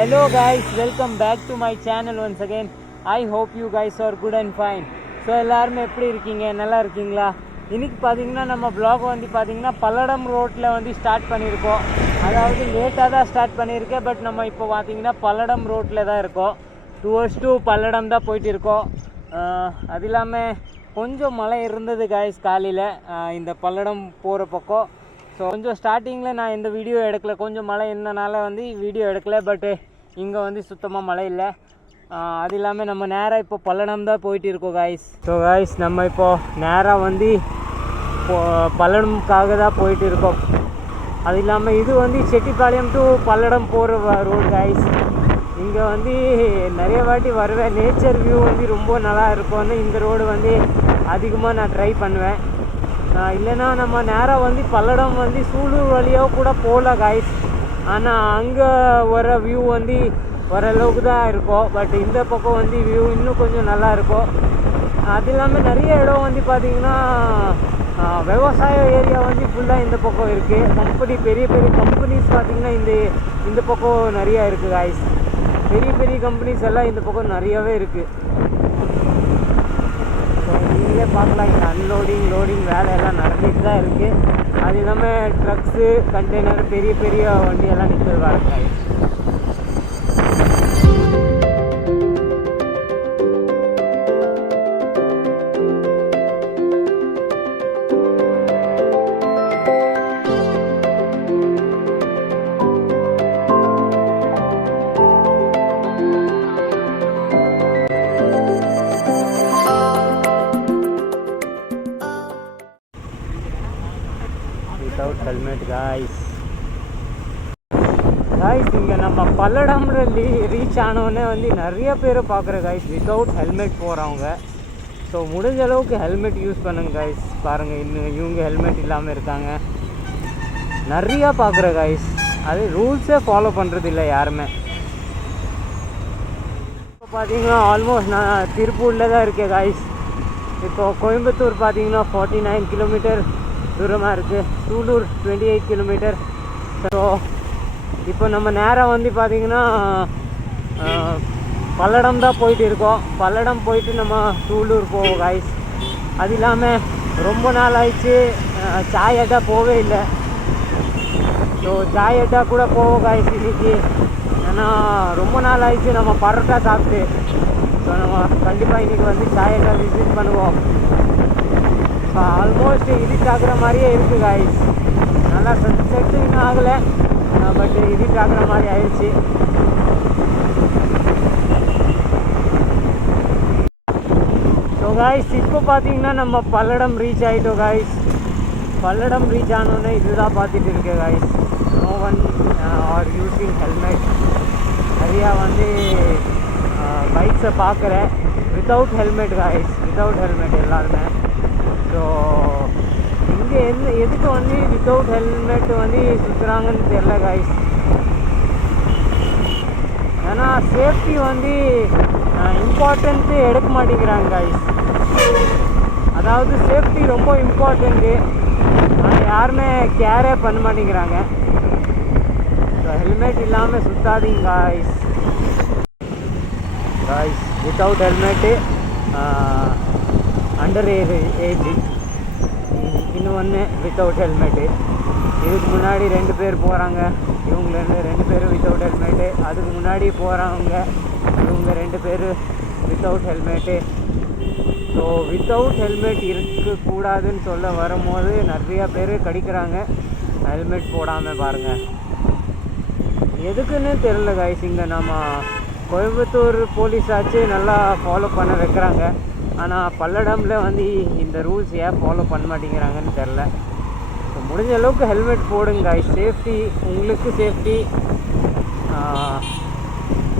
Hello guys, welcome back to my channel once again. I hope you guys are good and fine. So எல்லாருமே எப்படி இருக்கீங்க, நல்லா இருக்கீங்களா? இன்றைக்கி பார்த்தீங்கன்னா நம்ம vlog வந்து பார்த்தீங்கன்னா பல்லடம் ரோட்டில் வந்து ஸ்டார்ட் பண்ணியிருக்கோம். அதாவது லேட்டாக தான் ஸ்டார்ட் பண்ணியிருக்கேன். பட் நம்ம இப்போ பார்த்தீங்கன்னா பல்லடம் ரோட்டில் தான் இருக்கோம். டுவர்ட்ஸ் டு பல்லடம் தான் போயிட்டு இருக்கோம். அது இல்லாமல் கொஞ்சம் மழை இருந்தது காய்ஸ் காலையில் இந்த பல்லடம் போகிற பக்கம். ஸோ கொஞ்சம் ஸ்டார்டிங்கில் நான் இந்த வீடியோ எடுக்கலை, கொஞ்சம் மழை இருந்தனால வந்து வீடியோ எடுக்கலை. பட்டு இங்கே வந்து சுத்தமாக மழை இல்லை. அது இல்லாமல் நம்ம நேராக இப்போ பல்லடம் தான் போயிட்டு இருக்கோம் காய்ஸ். ஸோ காய்ஸ் நம்ம இப்போது நேராக வந்து பல்லடம்காக தான் போயிட்டு இருக்கோம். அது இல்லாமல் இது வந்து செட்டிப்பாளையம் டு பல்லடம் போகிற ரோடு காய்ஸ். இங்கே வந்து நிறைய வாட்டி வருவேன். நேச்சர் வியூ வந்து ரொம்ப நல்லா இருக்கும்னு இந்த ரோடு வந்து அதிகமாக நான் ட்ரை பண்ணுவேன். இல்லைன்னா நம்ம நேராக வந்து பல்லடம் வந்து சூலூர் வழியாக கூட போகல காய்ஸ். ஆனால் அங்கே வர வியூ வந்து ஓரளவுக்கு தான் இருக்கும். பட் இந்த பக்கம் வந்து வியூ இன்னும் கொஞ்சம் நல்லா இருக்கும். அது இல்லாமல் நிறைய இடம் வந்து பார்த்திங்கன்னா விவசாய ஏரியா வந்து ஃபுல்லாக இந்த பக்கம் இருக்குது. பெரிய பெரிய கம்பெனிஸ் பார்த்திங்கன்னா இந்த பக்கம் நிறையா இருக்குது காய்ஸ். பெரிய பெரிய கம்பெனிஸ் எல்லாம் இந்த பக்கம் நிறையாவே இருக்குது. ஸோ நீங்களே பார்க்கலாம், இங்கே அன்லோடிங் லோடிங் வேலையெல்லாம் நடந்துட்டு தான் இருக்குது. அது இல்லாமல் ட்ரக்ஸு கண்டெய்னர் பெரிய பெரிய வண்டியெல்லாம் நிற்கிறது வரங்க. Without helmet guys. இங்கே நம்ம பல்லடம்ல ரீச் ஆனோடனே வந்து நிறைய பேரை பார்க்குற காய்ஸ் வித்தவுட் ஹெல்மெட் போகிறவங்க. ஸோ முடிஞ்ச அளவுக்கு ஹெல்மெட் யூஸ் பண்ணுங்க காய்ஸ். பாருங்கள், இன்னும் இவங்க ஹெல்மெட் இல்லாமல் இருக்காங்க நிறையா பார்க்குற காய்ஸ். அது ரூல்ஸே ஃபாலோ பண்ணுறது இல்லை யாருமே. இப்போ பார்த்தீங்கன்னா ஆல்மோஸ்ட் நான் திருப்பூரில் தான் இருக்கேன் காய்ஸ். இப்போது கோயம்புத்தூர் பார்த்தீங்கன்னா 49 கிலோமீட்டர் தூரமாக இருக்குது. சூலூர் 28 கிலோமீட்டர். ஸோ இப்போ நம்ம நேராக வந்து பார்த்திங்கன்னா பல்லடம் தான் போயிட்டு இருக்கோம். பல்லடம் போயிட்டு நம்ம சூலூர் போவோம் காய்ஸ். அது இல்லாமல் ரொம்ப நாள் ஆயிடுச்சு சாய் அட்டா போவே இல்லை. ஸோ சாய் அட்டா கூட போவோம் காய்ஸ் இன்றைக்கி. ஏன்னா ரொம்ப நாள் ஆயிடுச்சு நம்ம பரோட்டா சாப்பிட்டு. ஸோ நம்ம கண்டிப்பாக இன்றைக்கி வந்து சாய் அட்டா விசிட் பண்ணுவோம். ஸோ ஆல்மோஸ்ட் இருட் ஆகிற மாதிரியே இருக்குது காய்ஸ். நல்லா சன்செட்டு இன்னும் ஆகலை, பட் இருட் ஆகிற மாதிரி ஆயிடுச்சு. ஸோ காய்ஸ் இப்போ பார்த்தீங்கன்னா நம்ம பல்லடம் ரீச் ஆகிட்டோம் காய்ஸ். பல்லடம் ரீச் ஆனோடனே இதுதான் பார்த்துட்டு இருக்கேன் guys. No one are using helmet. நிறையா வந்து பைக்ஸை பார்க்குறேன் without helmet guys. Without helmet எல்லாருமே. ஸோ இங்கே எதுக்கு வந்து வித்தவுட் ஹெல்மெட் வந்து சுற்றுறாங்கன்னு தெரியல காய்ஸ். ஏன்னா சேஃப்டி வந்து இம்பார்ட்டன்ட்டு எடுக்க மாட்டேங்கிறாங்க காய்ஸ். அதாவது சேஃப்டி ரொம்ப இம்பார்ட்டண்ட்டு, ஆனால் யாருமே கேரே பண்ண மாட்டேங்கிறாங்க. ஸோ ஹெல்மெட் இல்லாமல் சுற்றாதீங்க காய்ஸ். காய்ஸ் வித்தவுட் ஹெல்மெட்டு அண்டர் ஏஜ். இன்னும் ஒன்று வித்தவுட் ஹெல்மெட்டு. இதுக்கு முன்னாடி 2 பேர் போகிறாங்க. இவங்களேருந்து 2 பேர் வித்தவுட் ஹெல்மெட்டு. அதுக்கு முன்னாடி போகிறவங்க இவங்க 2 பேர் without helmet. So without helmet இருக்கக்கூடாதுன்னு சொல்ல வரும்போது நிறையா பேர் கடிக்கிறாங்க ஹெல்மெட் போடாமல். பாருங்கள் எதுக்குன்னு தெரில காய்ஸ். இங்கே நம்ம கோயம்புத்தூர் போலீஸ் ஆச்சு நல்லா ஃபாலோ பண்ண வைக்கிறாங்க. ஆனால் பல்லடம்ல வந்து இந்த ரூல்ஸ் ஏன் ஃபாலோ பண்ண மாட்டேங்கிறாங்கன்னு தெரில. ஸோ முடிஞ்ச அளவுக்கு ஹெல்மெட் போடுங்க காய்ஸ். சேஃப்டி, உங்களுக்கு சேஃப்டி,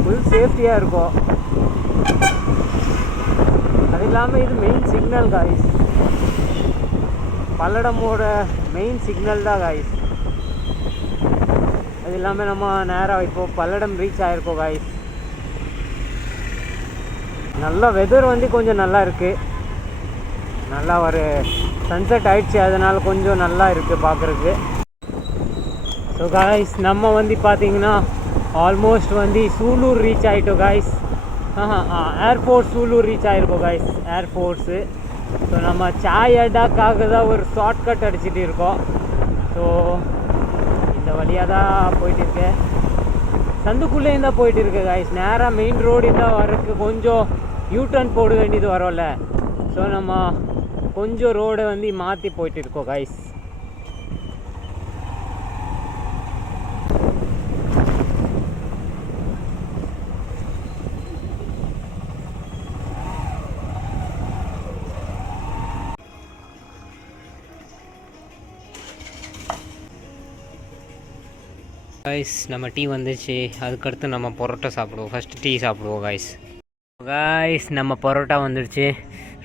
ஃபுல் சேஃப்டியாக இருக்கும். அது இல்லாமல் இது மெயின் சிக்னல் காய்ஸ். பல்லடமோட மெயின் சிக்னல் தான் காய்ஸ். அது இல்லாமல் நம்ம நேராக இப்போது பல்லடம் ரீச் ஆகிருக்கோம் காய்ஸ். நல்லா வெதர் வந்து கொஞ்சம் நல்லா இருக்குது. நல்லா ஒரு சன்செட் ஆகிடுச்சு, அதனால் கொஞ்சம் நல்லா இருக்குது பார்க்குறதுக்கு. ஸோ காய்ஸ் நம்ம வந்து பார்த்திங்கன்னா ஆல்மோஸ்ட் வந்து சூலூர் ரீச் ஆகிட்டோம் காய்ஸ். ஏர்ஃபோர்ஸ் சூலூர் ரீச் ஆகிருக்கோம் காய்ஸ், ஏர்ஃபோர்ஸு. ஸோ நம்ம சாய் அட்டாக்காக தான் ஒரு ஷார்ட்கட் அடிச்சுட்டு இருக்கோம். ஸோ இந்த வழியாக தான் போயிட்டுருக்கேன், சந்துக்குள்ளேயும் தான் போயிட்டு இருக்கு காய்ஸ். நேராக மெயின் ரோடு தான் வரக்கு கொஞ்சம் யூடர்ன் போட வேண்டியது வரோம்ல. ஸோ நம்ம கொஞ்சம் ரோடை வந்து மாற்றி போயிட்டு இருக்கோம் காய்ஸ். காய்ஸ் நம்ம டீ வந்துச்சு, அதுக்கடுத்து நம்ம பரோட்டா சாப்பிடுவோம். ஃபஸ்ட்டு டீ சாப்பிடுவோம் காய்ஸ். காய்ஸ் நம்ம பரோட்டா வந்துடுச்சு.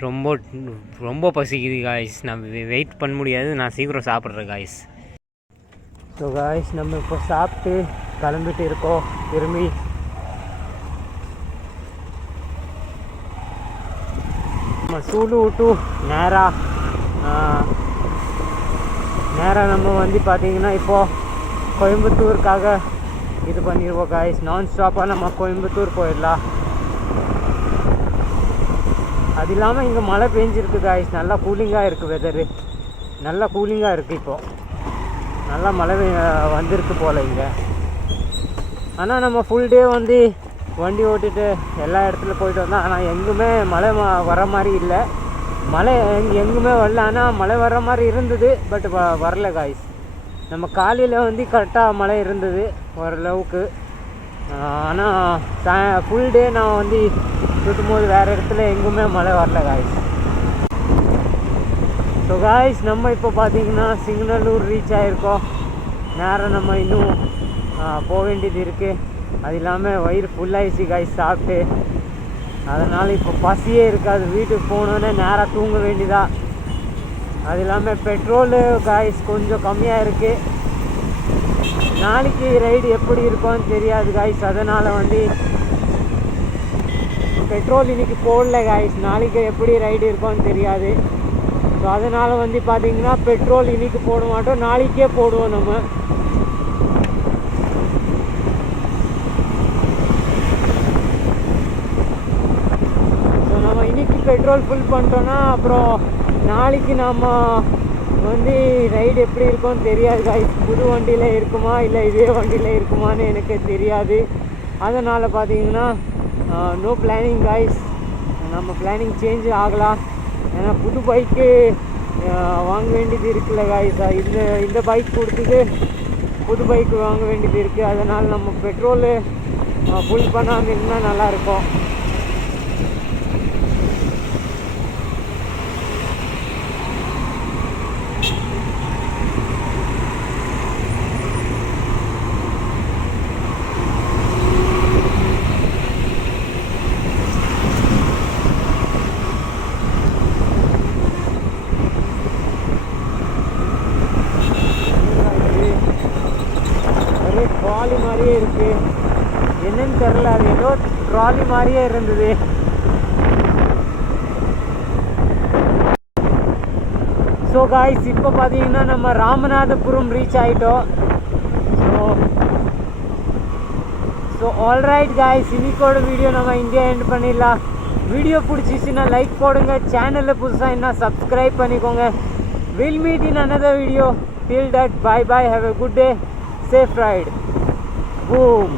ரொம்ப ரொம்ப பசிக்குது காய்ஸ், நம்ம வெயிட் பண்ண முடியாது, நான் சீக்கிரம் சாப்பிட்றேன் காய்ஸ். ஸோ காய்ஸ் நம்ம இப்போ சாப்பிட்டு கிளம்பிட்டு இருக்கோம் திரும்பி. நம்ம சூலு விட்டு நேராக நம்ம வந்து பார்த்திங்கன்னா இப்போது கோயம்புத்தூருக்காக இது பண்ணிடுவோம் காய்ஸ். நான் ஸ்டாப்பாக நம்ம கோயம்புத்தூர் போயிடலாம். அது இல்லாமல் இங்கே மழை பெஞ்சிருக்கு காய்ஸ், நல்லா கூலிங்காக இருக்குது வெதரு, நல்லா கூலிங்காக இருக்குது. இப்போது நல்லா மழை வந்திருக்கு போல் இங்கே. ஆனால் நம்ம ஃபுல் டே வந்து வண்டி ஓட்டிட்டு எல்லா இடத்துல போயிட்டு வந்தோம். ஆனால் எங்குமே மழை வர மாதிரி இல்லை, மழை எங்குமே வரல. ஆனால் மழை வர்ற மாதிரி இருந்தது, பட் வரல காய்ஸ். நம்ம காலையில் வந்து கரெக்டாக மழை இருந்தது ஓரளவுக்கு. ஆனால் ஃபுல் டே நான் வந்து சுற்றும்போது வேறு இடத்துல எங்குமே மழை வரல காய்ஸ். ஸோ காய்ஸ் நம்ம இப்போ பார்த்திங்கன்னா சிங்னலூர் ரீச் ஆகிருக்கோம். நேரம் நம்ம இன்னும் போக வேண்டியது இருக்குது. அது இல்லாமல் வயிறு ஃபுல்லாகிடுச்சு காய்ஸ் சாப்பிட்டு. அதனால் இப்போ பசியே இருக்காது, வீட்டுக்கு போனோன்னே நேராக தூங்க வேண்டியதா. அது இல்லாமல் பெட்ரோலு காய்ஸ் கொஞ்சம் கம்மியாக இருக்குது. நாளைக்கு ரைடு எப்படி இருக்கும்னு தெரியாது காய்ஸ், அதனால் வந்து பெட்ரோல் இன்றைக்கி போடல காய்ஸ். நாளைக்கு எப்படி ரைடு இருக்கும்னு தெரியாது. ஸோ அதனால் வந்து பார்த்திங்கன்னா பெட்ரோல் இன்றைக்கி போட மாட்டோம், நாளைக்கே போடுவோம் நம்ம. ஸோ நம்ம இன்றைக்கி பெட்ரோல் ஃபுல் பண்ணிட்டோன்னா அப்புறம் நாளைக்கு நம்ம வந்து ரைடு எப்படி இருக்கும்னு தெரியாது காய்ஸ். புது வண்டியில் இருக்குமா இல்லை இதே வண்டியில் இருக்குமான்னு எனக்கு தெரியாது. அதனால் பார்த்தீங்கன்னா நோ பிளானிங் காய்ஸ். நம்ம பிளானிங் சேஞ்ச் ஆகலாம், ஏன்னா புது பைக்கு வாங்க வேண்டியது இருக்குல்ல காய்ஸ். இந்த பைக் கொடுத்துட்டு புது பைக்கு வாங்க வேண்டியது இருக்குது. அதனால் நம்ம பெட்ரோலு ஃபுல் பண்ணாமல் இருந்தால் நல்லாயிருக்கும். ட்ராலி மாதிரியே இருக்குது, என்னன்னு தெரில, அது ஏதோ ட்ராலி மாதிரியே இருந்தது. ஸோ காய்ஸ் இப்போ பார்த்தீங்கன்னா நம்ம ராமநாதபுரம் ரீச் ஆகிட்டோம். ஸோ ஆல்ரைட் காய்ஸ், இன்னைக்கோட வீடியோ நம்ம இங்கே எண்ட் பண்ணிடலாம். வீடியோ பிடிச்சிச்சின்னா லைக் போடுங்க, சேனலில் புதுசாக என்ன சப்ஸ்கிரைப் பண்ணிக்கோங்க. Will meet in another video. Till that, bye bye, have a good day, safe ride. Boom.